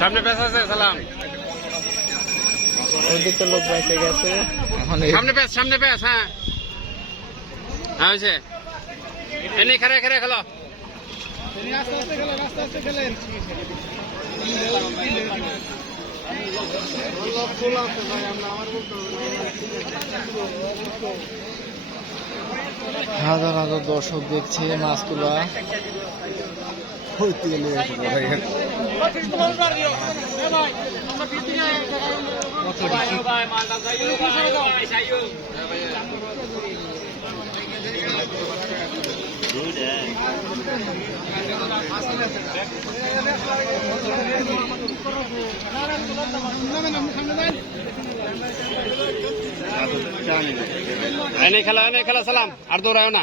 সামনে পেঁচ আছে সালাম। ওইদিকে লোক বেঁচে গেছে। সামনে পেঁচ সামনে পেঁচ হ্যাঁ। হ্যাঁ হয়েছে। এনে খেলে খেলে খেলো। হাজার হাজার দর্শক দেখছে মাছ তোলা এনে খেলো এনে খেলো সালাম। আর দৌড়ায় না।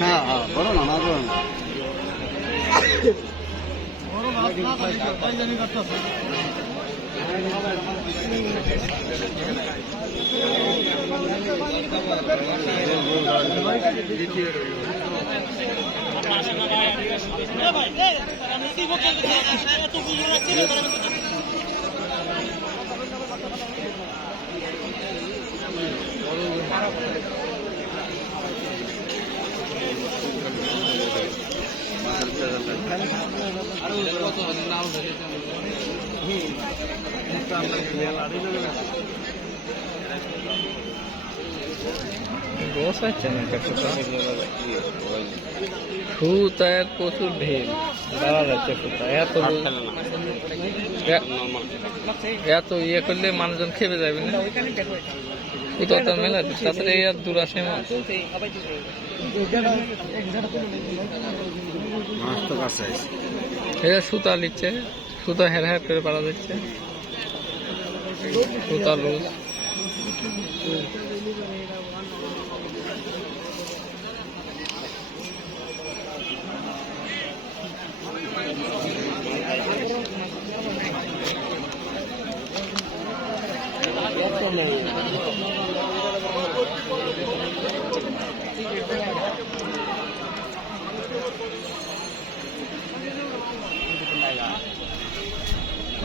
হ্যাঁ হ্যাঁ বড় না মাছ বড় না। বস আছে না প্রচুর ঢেল এত ইয়ে করলে মানুষজন খেপে যাবে না সুতা তো মেলা তাছাড়া এই আর দূর আসে মাছ সুতা নিচ্ছে সুতা হের হের করে পাড়া দিচ্ছে। সুতা লুজ।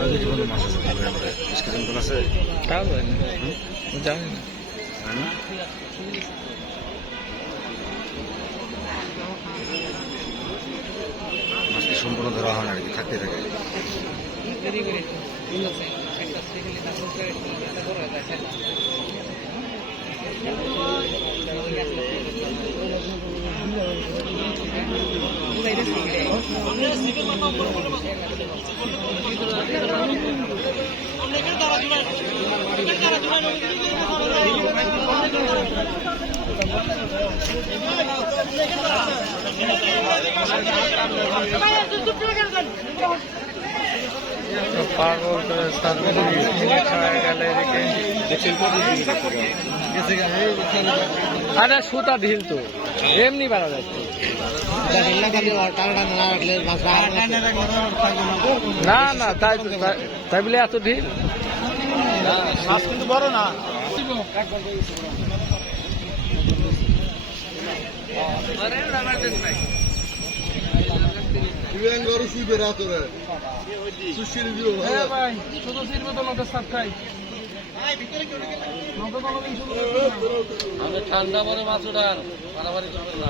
কেজি পর্যন্ত মাছ আছে বিশ কেজি মতন আছে তাও জানি না জানি না জানি না? মাছ কি সম্পূর্ণ ধরা হয় না আর কি থাকতে থাকে পাগল করে আরে সুতা ঢিল তো এমনি বাড়া যাচ্ছে। না না তাই তো- তাই- বলে এত ঢিল মাছ কিন্তু বড় না। ঠান্ডা পরে মাছ উঠান মারামারি করবেন না।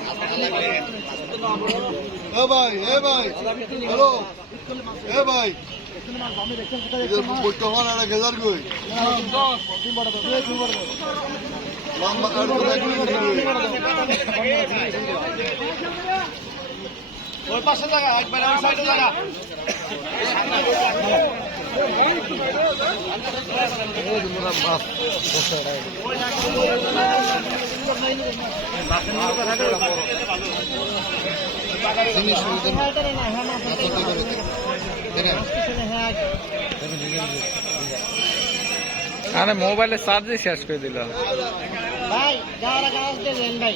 এ ভাই এ ভাই, হ্যালো? এ ভাই বলতে হওয়ার আর এক হাজার কই? লম্বা কাঠ ওই পাশে লাগা একবার ওই সাইডে লাগা আরে মোবাইলে চার্জই শেষ করে দিল ভাই যাওয়ার ভাই।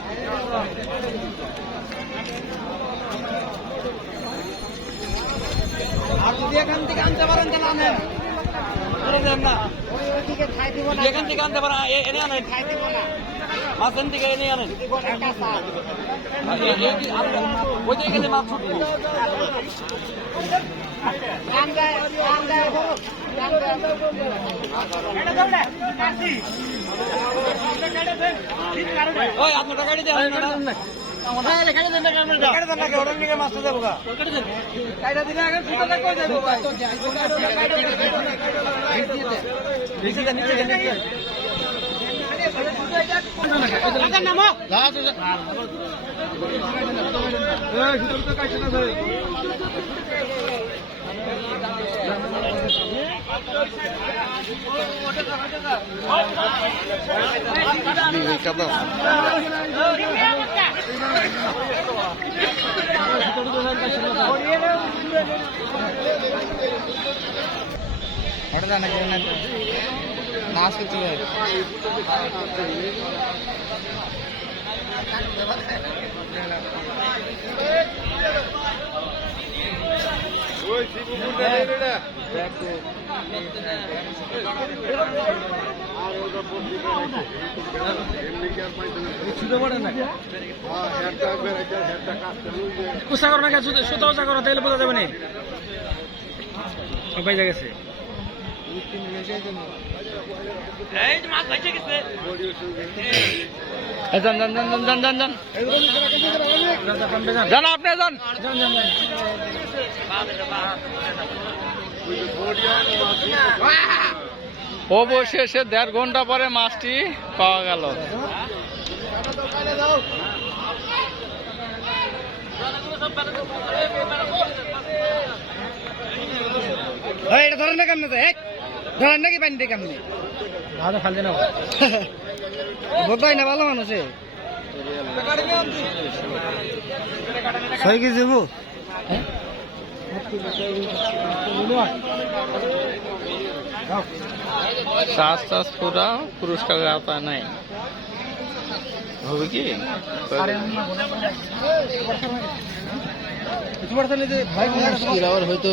আর যদি এখান থেকে আনতে পারেন তাহলে আনেন এখান থেকে আনতে পারেন এনে আনেন। মাঝখান থেকে এনে আনেন। ওই থেকে গেলে মাছ ছুটবে। এটা নাম। ಹೊಡೆದ ನನಗೇನಂತ ಮಾಸ್ಕ್ ತಿಳಿಯೋದು কুসা করো না সুতো উচা করো তাহলে বোঝা যাবে না। গেছে। যান অবশেষে দেড় ঘণ্টা পরে মাছটি পাওয়া গেল ধরেন না কেমনে ধরেন নাকি পানি দিয়ে কেমনে? ভালো খালি না বোধ না ভালো মানুষ ছয় কেজি যাব চাষ চাষ পুরা পুরস্কারের আওতায় নাই। হবে কি? হয়তো